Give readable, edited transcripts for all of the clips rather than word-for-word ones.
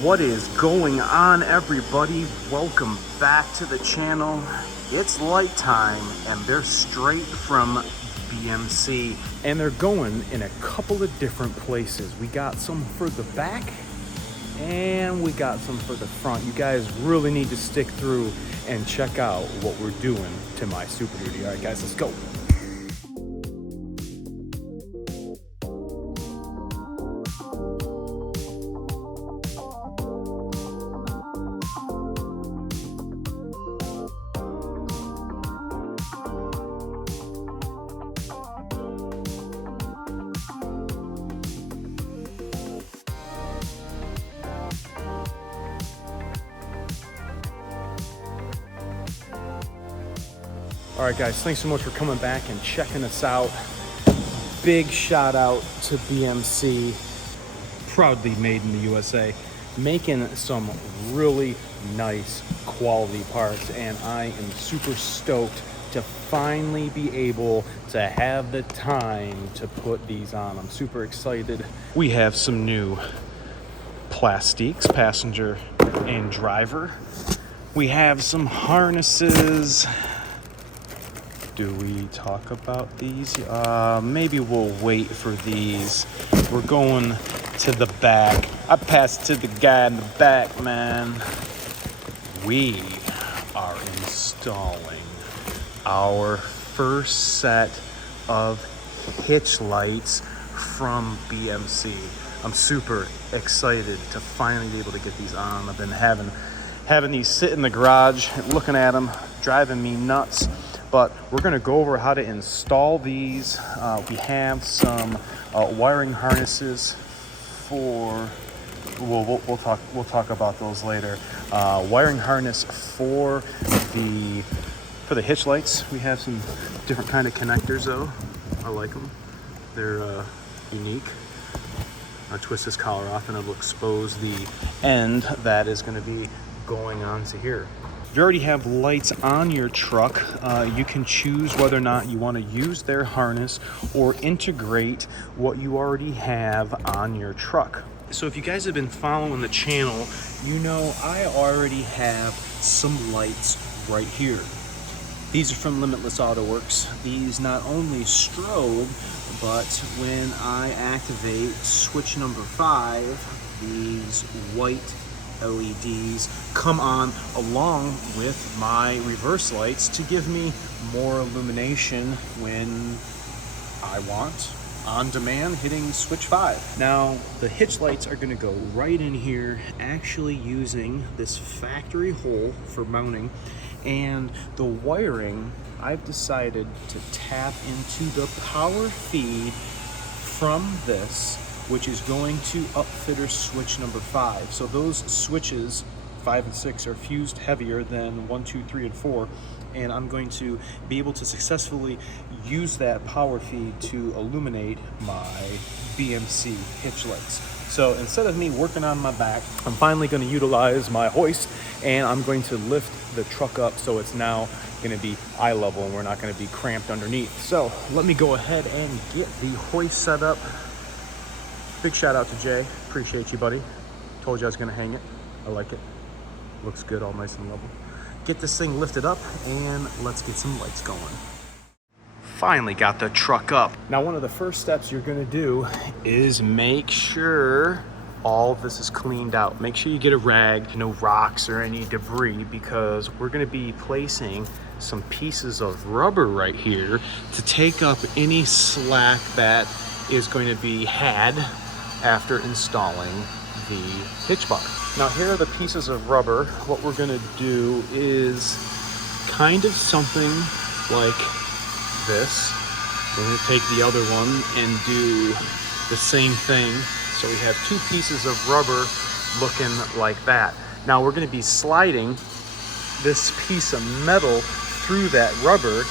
What is going on, everybody? Welcome back to the channel. It's light time and they're straight from BMC and they're going in a couple of different places. We got some for the back and we got some for the front. You guys really need to stick through and check out what we're doing to my Superduty. All right, guys, let's go. All right, guys, thanks so much for coming back and checking us out. Big shout out to BMC, proudly made in the USA, making some really nice quality parts. And I am super stoked to finally be able to have the time to put these on. I'm super excited. We have some new plastiques, passenger and driver. We have some harnesses. Do we talk about these? Maybe we'll wait for these. We're going to the back. I passed to the guy in the back, man. We are installing our first set of hitch lights from BMC. I'm super excited to finally be able to get these on. I've been having these sit in the garage, looking at them, driving me nuts. But we're gonna go over how to install these. We have some wiring harnesses for. We'll talk about those later. Wiring harness for the hitch lights. We have some different kind of connectors though. I like them. They're unique. I'll twist this collar off and it'll expose the end that is going to be going onto here. If you already have lights on your truck, you can choose whether or not you want to use their harness or integrate what you already have on your truck. So if you guys have been following the channel, you know I already have some lights right here. These are from Limitless Autoworks. These not only strobe, but when I activate switch number 5, these white LEDs come on along with my reverse lights to give me more illumination when I want, on demand, hitting switch 5. Now the hitch lights are going to go right in here, actually using this factory hole for mounting, and the wiring I've decided to tap into the power feed from this, which is going to upfitter switch number 5. So those switches 5 and 6 are fused heavier than 1, 2, 3, and 4, and I'm going to be able to successfully use that power feed to illuminate my BMC hitch lights. So instead of me working on my back, I'm finally going to utilize my hoist, and I'm going to lift the truck up so it's now going to be eye level and we're not going to be cramped underneath. So let me go ahead and get the hoist set up. Big shout out to Jay. Appreciate you, buddy. Told you I was gonna hang it. I like it. Looks good, all nice and level. Get this thing lifted up and let's get some lights going. Finally got the truck up. Now, one of the first steps you're gonna do is make sure all of this is cleaned out. Make sure you get a rag, no rocks or any debris, because we're gonna be placing some pieces of rubber right here to take up any slack that is going to be had after installing the hitch bar. Now here are the pieces of rubber. What we're gonna do is kind of something like this. We're gonna take the other one and do the same thing. So we have 2 pieces of rubber looking like that. Now we're gonna be sliding this piece of metal through that rubber.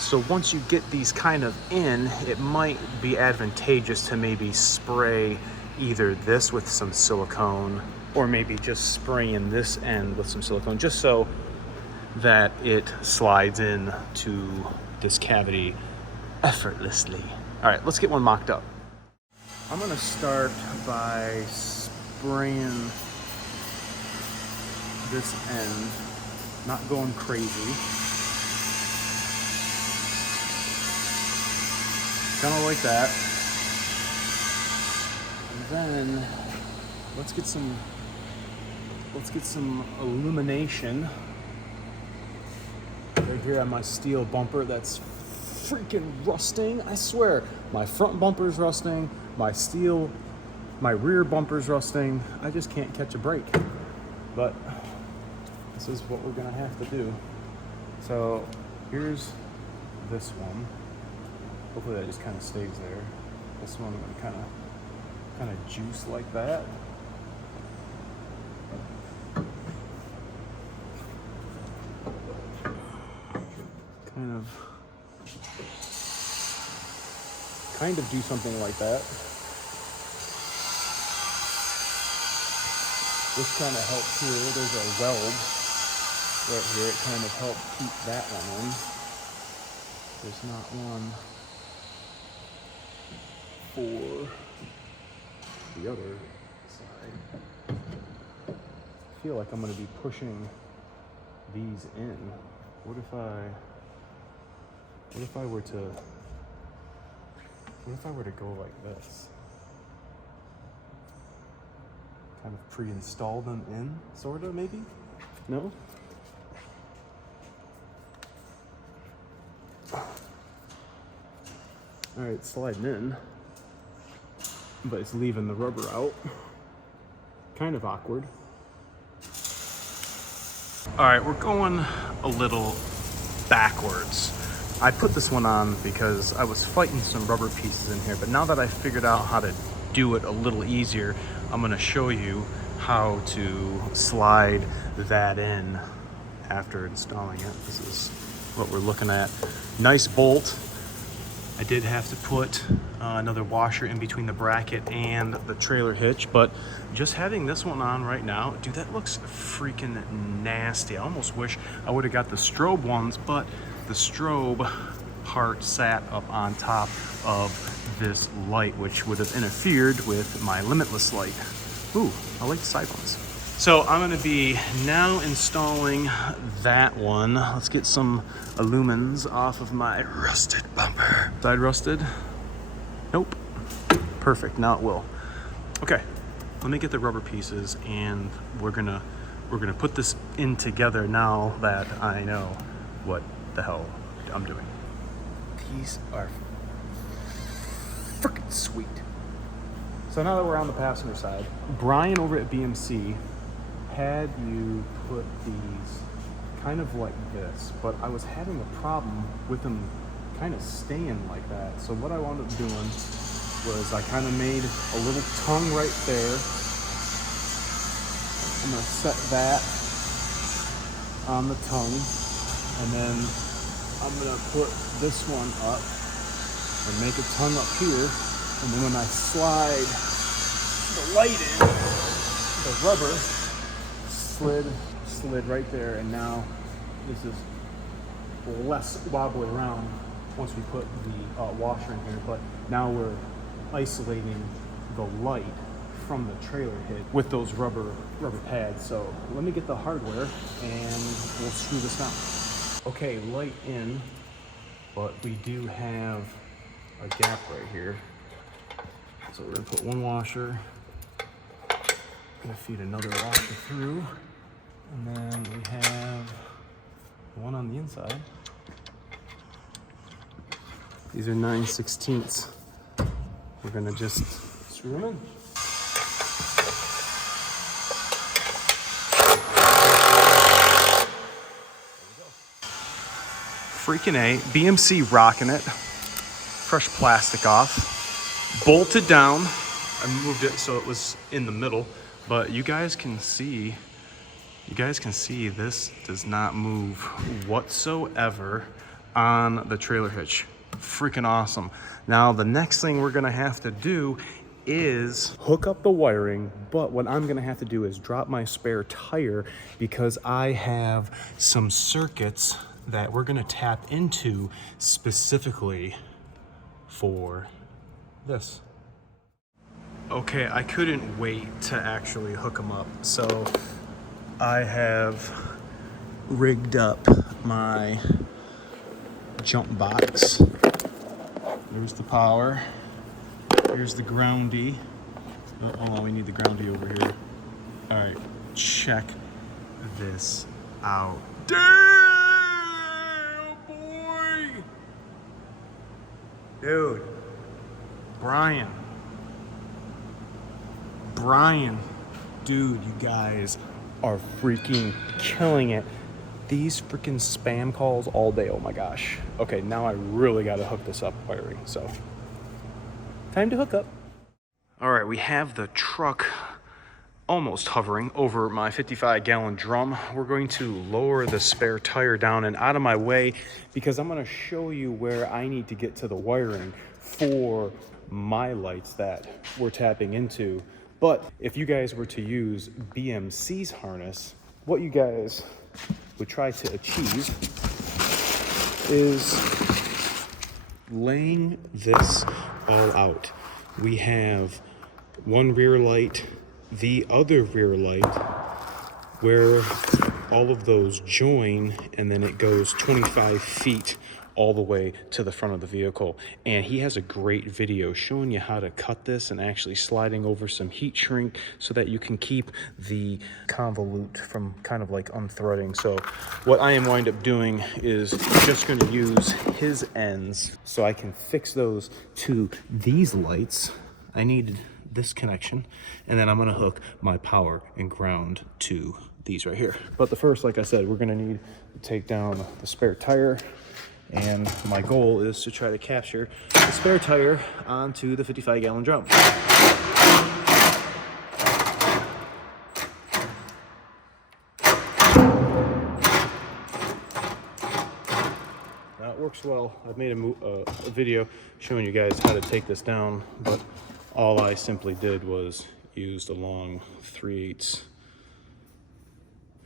So once you get these kind of in, it might be advantageous to maybe spray either this with some silicone or maybe just spraying this end with some silicone just so that it slides in to this cavity effortlessly. All right, let's get one mocked up. I'm gonna start by spraying this end, not going crazy. Kind of like that. And then let's get some illumination right here on my steel bumper that's freaking rusting. I swear, my front bumper's rusting, my rear bumper's rusting. I just can't catch a break. But this is what we're gonna have to do. So here's this one. Hopefully that just kind of stays there. This one I'm gonna kind of juice like that. Kind of do something like that. This kind of helps here. There's a weld right here. It kind of helps keep that one in. There's not one for the other side. I feel like I'm going to be pushing these in. What if I were to go like this? Kind of pre-install them in, sort of, maybe? No? All right, it's sliding in, but it's leaving the rubber out. Kind of awkward. All right, we're going a little backwards. I put this one on because I was fighting some rubber pieces in here, but now that I figured out how to do it a little easier, I'm gonna show you how to slide that in after installing it. This is what we're looking at. Nice bolt. I did have to put another washer in between the bracket and the trailer hitch, but just having this one on right now, dude, that looks freaking nasty. I almost wish I would have got the strobe ones, but the strobe part sat up on top of this light, which would have interfered with my Limitless light. Ooh, I like the side ones. So I'm gonna be now installing that one. Let's get some illumins off of my rusted bumper. Side rusted? Nope. Perfect, now it will. Okay, let me get the rubber pieces and we're gonna put this in together now that I know what the hell I'm doing. These are freaking sweet. So now that we're on the passenger side, Brian over at BMC had you put these kind of like this, but I was having a problem with them kind of staying like that. So what I wound up doing was I kind of made a little tongue right there. I'm gonna set that on the tongue, and then I'm gonna put this one up and make a tongue up here. And then when I slide the light in, the rubber slid right there, and now this is less wobbly around once we put the washer in here. But now we're isolating the light from the trailer hitch with those rubber pads. So let me get the hardware and we'll screw this down. Okay, light in, but we do have a gap right here. So we're gonna put one washer, gonna feed another washer through, and then we have one on the inside. These are 9/16. We're gonna just screw them in. Freaking A, BMC rocking it. Fresh plastic off. Bolted down. I moved it so it was in the middle, but you guys can see this does not move whatsoever on the trailer hitch. Freaking awesome. Now the next thing we're gonna have to do is hook up the wiring, but what I'm gonna have to do is drop my spare tire because I have some circuits that we're gonna tap into specifically for this. Okay, I couldn't wait to actually hook them up. So I have rigged up my jump box. There's the power. Here's the groundy. Oh, hold on, we need the groundy over here. All right, check this out. Damn, boy! Dude, Brian, dude, you guys are freaking killing it. These freaking spam calls all day, oh my gosh. Okay, now I really gotta hook this up wiring, so time to hook up. All right, we have the truck almost hovering over my 55-gallon drum. We're going to lower the spare tire down and out of my way because I'm gonna show you where I need to get to the wiring for my lights that we're tapping into. But if you guys were to use BMC's harness, what you guys would try to achieve is laying this all out. We have one rear light, the other rear light, where all of those join, and then it goes 25 feet all the way to the front of the vehicle. And he has a great video showing you how to cut this and actually sliding over some heat shrink so that you can keep the convolute from kind of like unthreading. So what I am wind up doing is just going to use his ends so I can fix those to these lights. I need this connection, and then I'm going to hook my power and ground to these right here. But the first, like I said, we're going to need to take down the spare tire. And my goal is to try to capture the spare tire onto the 55-gallon drum. That works well. I've made a video showing you guys how to take this down, but all I simply did was used a long 3/8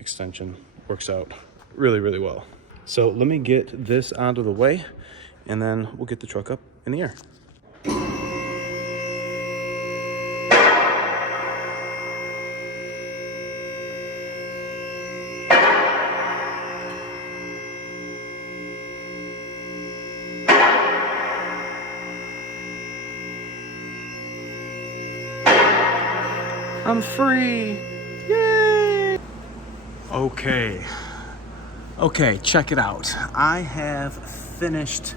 extension. Works out really, really well. So let me get this out of the way, and then we'll get the truck up in the air. I'm free! Yay! Okay, check it out. I have finished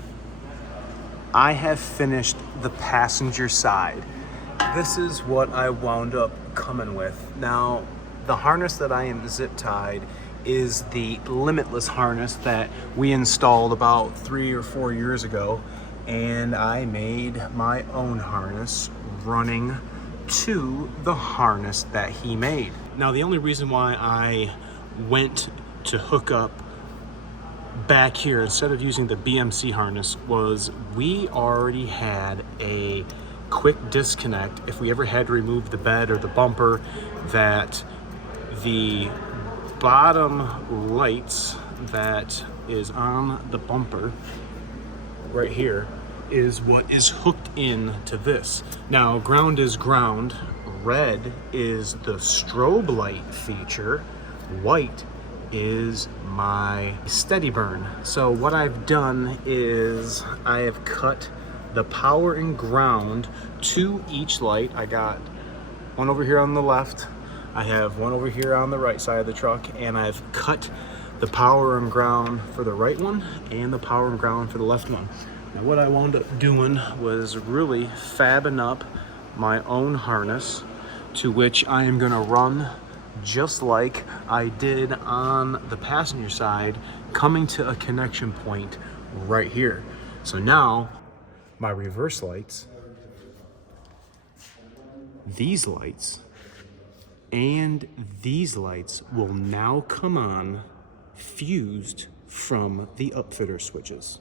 the passenger side. This is what I wound up coming with. Now, the harness that I am zip tied is the Limitless harness that we installed about 3 or 4 years ago, and I made my own harness running to the harness that he made. Now, the only reason why I went to hook up back here instead of using the BMC harness was we already had a quick disconnect if we ever had to remove the bed or the bumper, that the bottom lights that is on the bumper right here is what is hooked in to this. Now, ground is ground. Red is the strobe light feature. White is my steady burn. So what I've done is I have cut the power and ground to each light. I got one over here on the left, I have one over here on the right side of the truck, and I've cut the power and ground for the right one and the power and ground for the left one. Now what I wound up doing was really fabbing up my own harness, to which I am gonna run just like I did on the passenger side, coming to a connection point right here. So now my reverse lights, these lights, and these lights will now come on fused from the upfitter switches.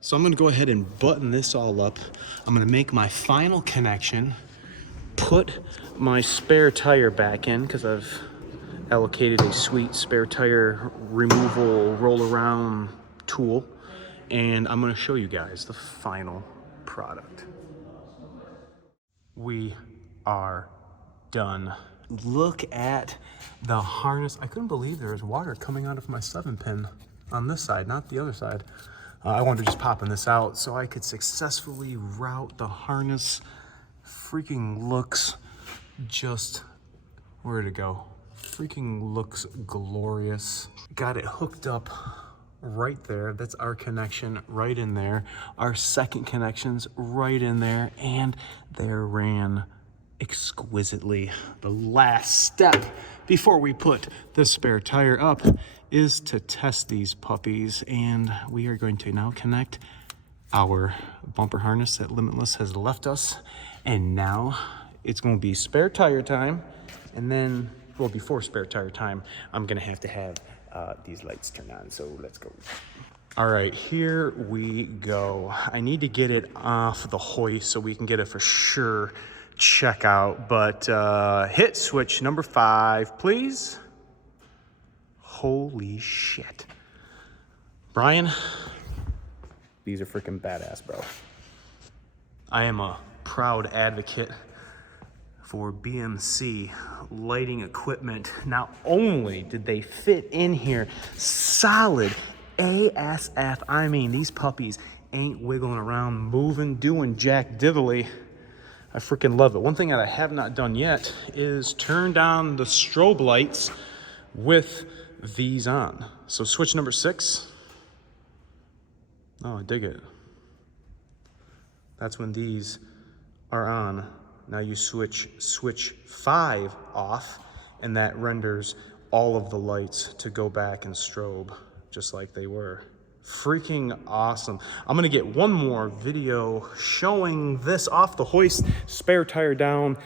So I'm gonna go ahead and button this all up. I'm gonna make my final connection, put my spare tire back in because I've allocated a sweet spare tire removal roll around tool, and I'm going to show you guys the final product. We are done. Look at the harness. I couldn't believe there was water coming out of my 7-pin on this side, not the other side. I wanted to just popping this out so I could successfully route the harness. Freaking looks just, where'd it go? Freaking looks glorious. Got it hooked up right there. That's our connection right in there. Our second connection's right in there, and they're ran exquisitely. The last step before we put the spare tire up is to test these puppies, and we are going to now connect our bumper harness that Limitless has left us, and now it's going to be spare tire time. And then, well, before spare tire time, I'm gonna have to have these lights turned on, so let's go. All right, here we go. I need to get it off the hoist so we can get it for sure check out, but hit switch number 5, please. Holy shit. Brian, these are freaking badass, bro. I am a proud advocate for BMC lighting equipment. Not only did they fit in here solid ASF, I mean, these puppies ain't wiggling around, moving, doing jack diddly. I freaking love it. One thing that I have not done yet is turn down the strobe lights with these on. So switch number 6. Oh, I dig it. That's when these are on. Now you switch 5 off, and that renders all of the lights to go back and strobe just like they were. Freaking awesome. I'm gonna get one more video showing this off the hoist, spare tire down,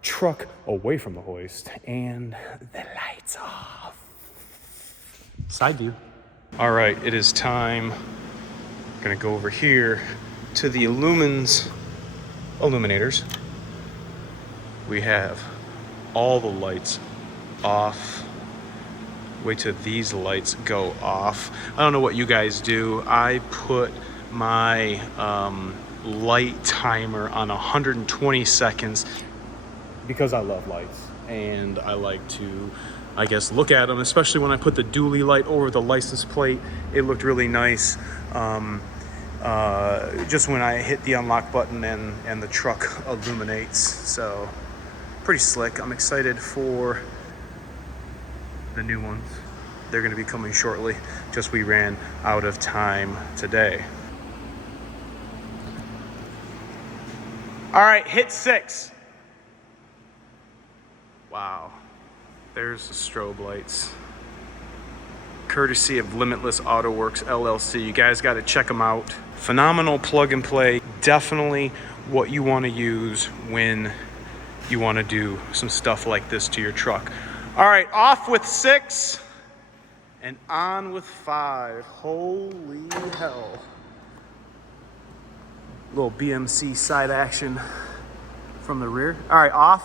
truck away from the hoist, and the lights off. Side view. All right, it is time. I'm gonna go over here to the illuminators. We have all the lights off. Wait till these lights go off. I don't know what you guys do. I put my light timer on 120 seconds because I love lights and I like to, I guess, look at them, especially when I put the dually light over the license plate. It looked really nice. Just when I hit the unlock button and the truck illuminates. So pretty slick. I'm excited for the new ones. They're going to be coming shortly. Just we ran out of time today. All right, hit 6. Wow. There's the strobe lights. Courtesy of Limitless Autoworks LLC. You guys got to check them out. Phenomenal plug and play. Definitely what you want to use when you want to do some stuff like this to your truck. All right, off with 6 and on with 5. Holy hell. Little BMC side action from the rear. All right, off,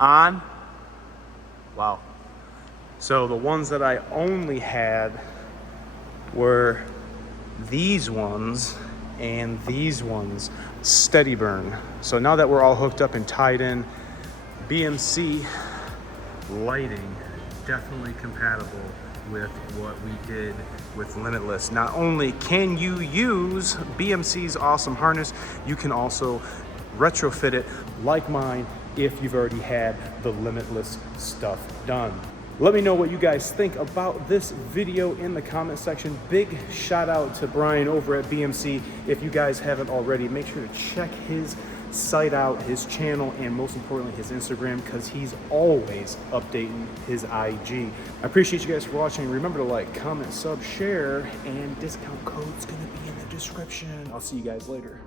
on. Wow. So the ones that I only had were these ones and these ones, steady burn. So now that we're all hooked up and tied in, BMC lighting definitely compatible with what we did with Limitless. Not only can you use BMC's awesome harness, you can also retrofit it like mine if you've already had the Limitless stuff done. Let me know what you guys think about this video in the comment section. Big shout out to Brian over at BMC. If you guys haven't already, make sure to check his site out, his channel, and most importantly his Instagram, because he's always updating his IG. I appreciate you guys for watching. Remember to like, comment, sub, share, and discount code's gonna be in the description. I'll see you guys later.